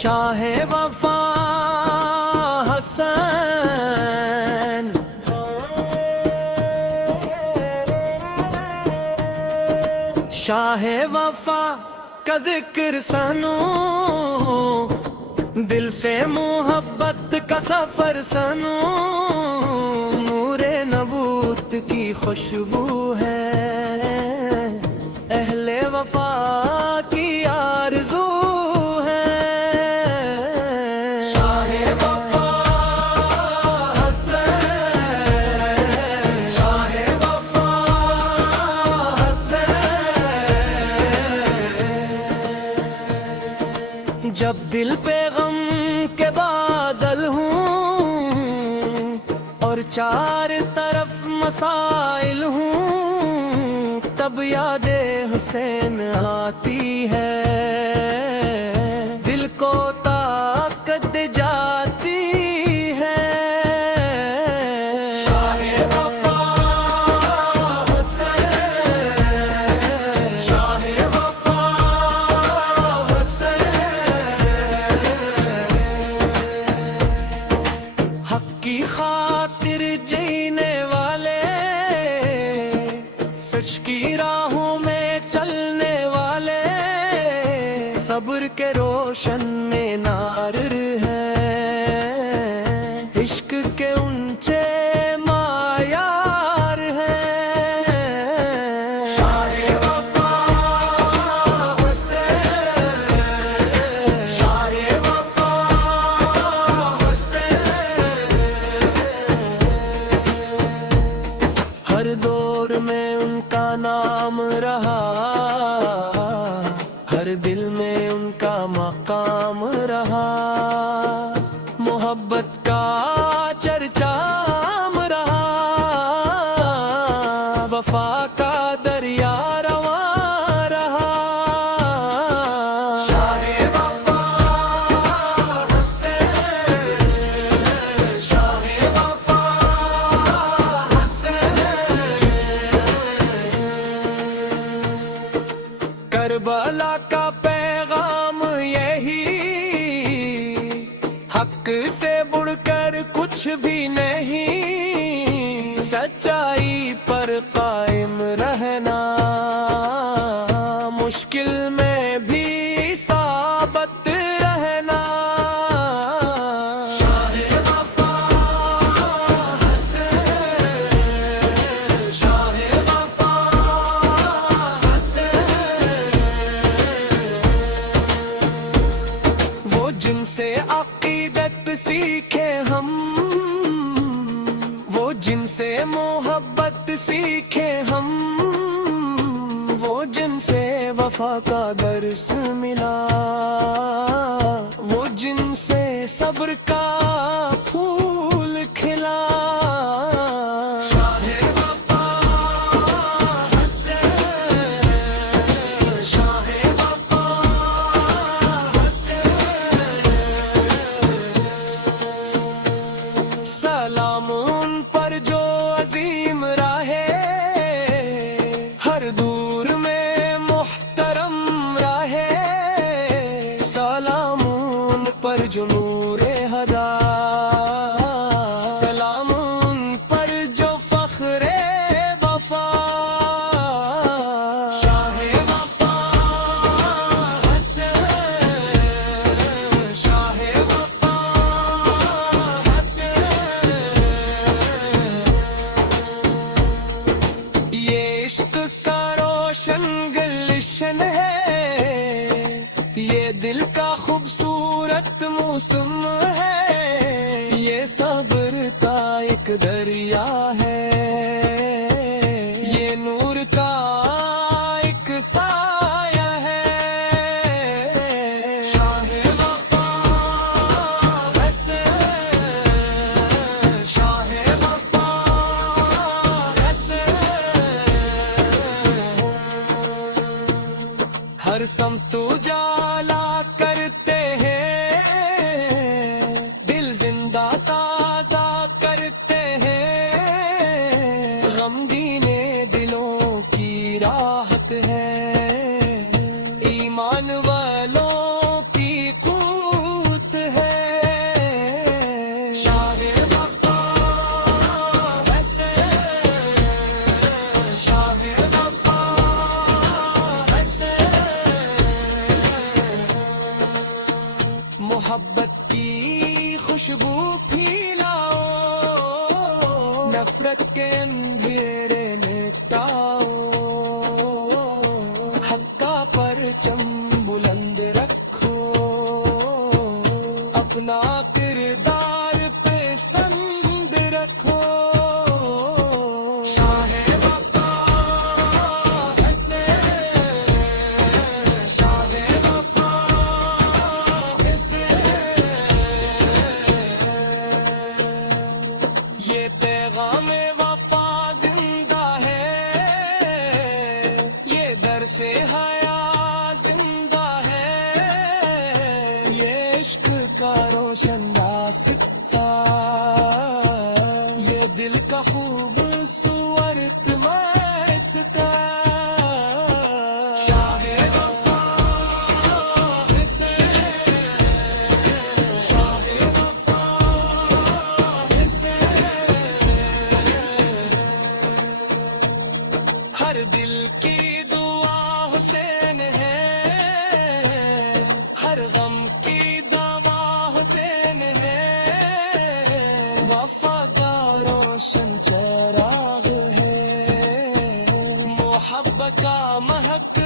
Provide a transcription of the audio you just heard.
شاہ وفا حسن، شاہ وفا کا ذکر سنوں، دل سے محبت کا سفر سنوں، نور نبوت کی خوشبو ہے، اہل وفا کی آرزو ہے۔ شاہ وفا حسن، شاہ وفا حسن، جب دل پہ غم کے بادل ہوں اور چار طرف مسائل ہوں، تب یاد حسین آتی ہے، دل کو طاقت دے جاتی ہے۔ شاہ وفا حسن، شاہ وفا حسن، حق کی خاطر جینے والے، سچ کی راہوں میں چلنے والے، صبر کے روشن میں نارر ہیں، عشق کے اونچے معیار ہیں۔ شاہ وفا حسن، شاہ وفا حسن، ہر دور میں ان کا نام رہا، ہر دل میں ان کا مقام رہا، محبت کا چرچا عام رہا، وفا کا دریا رواں رہا۔ شاہ وفا حسن، شاہ وفا حسن، کربلا کا پیغام یہی، حق سے بڑھ کر کچھ بھی نہیں، سچائی پر قائم رہنا، مشکل میں بھی ثابت رہنا۔ شاہ وفا حسن، شاہ وفا حسن، وہ جن سے عقیدت سیکھے ہم، وہ جن سے محبت سیکھے ہم، وہ جن سے وفا کا درس ملا، وہ جن سے صبر کا پھول کھلا۔ شاہ وفا حسن، شاہ وفا حسن، سلام ان پر جو عظیم راہے، ہر دور میں محترم راہے، سلام ان پر جو نور ہدا، سلام ان پر جو فخر وفا۔ شاہ وفا حسن، شاہ وفا حسن، یہ عشق کا روشن گلشن ہے، یہ دل کا خوبصورت موسم ہے، یہ صبر کا ایک دریا ہے، یہ نور کا ایک سایہ ہے۔ شاہ وفا حسن، شاہ وفا حسن، ہر سمت اجالا کرتے ہیں، دل زندہ تازہ کرتے ہیں، نفرت کے اندھیرے مٹاؤ حق کا پرچم بلند رکھو اپنا کردار پسند رکھو شاہ وفا حسین شاہ وفا حسین یہ پیغام وفا زندہ ہے یہ درس حیا زندہ ہے یہ عشق کا روشن راستہ یہ دل کا خوبصورت مائستہ شاہ وفا حسین شاہ وفا ہر دل کی دعا حسین ہے ہر غم کی دوا حسین ہے وفا کا روشن چراغ ہے محبت کا مہک